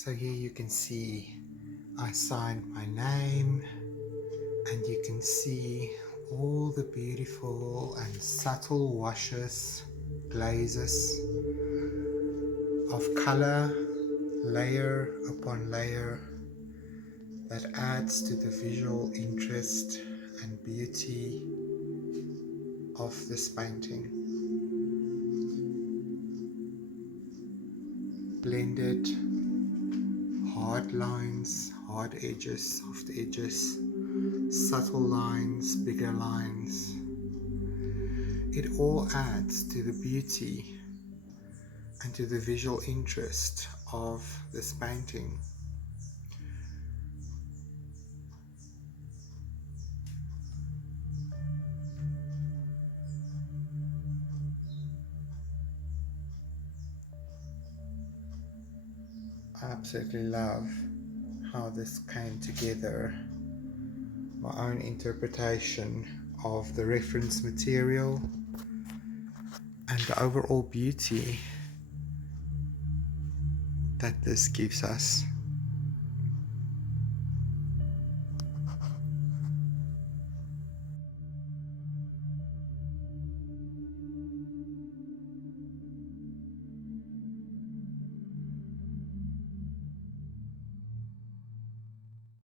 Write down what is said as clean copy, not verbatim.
So here you can see I signed my name, and you can see all the beautiful and subtle washes, glazes of color, layer upon layer, that adds to the visual interest and beauty of this painting. Blended, hard lines, hard edges, soft edges, subtle lines, bigger lines. It all adds to the beauty and to the visual interest of this painting. I absolutely love how this came together, my own interpretation of the reference material and the overall beauty that this gives us.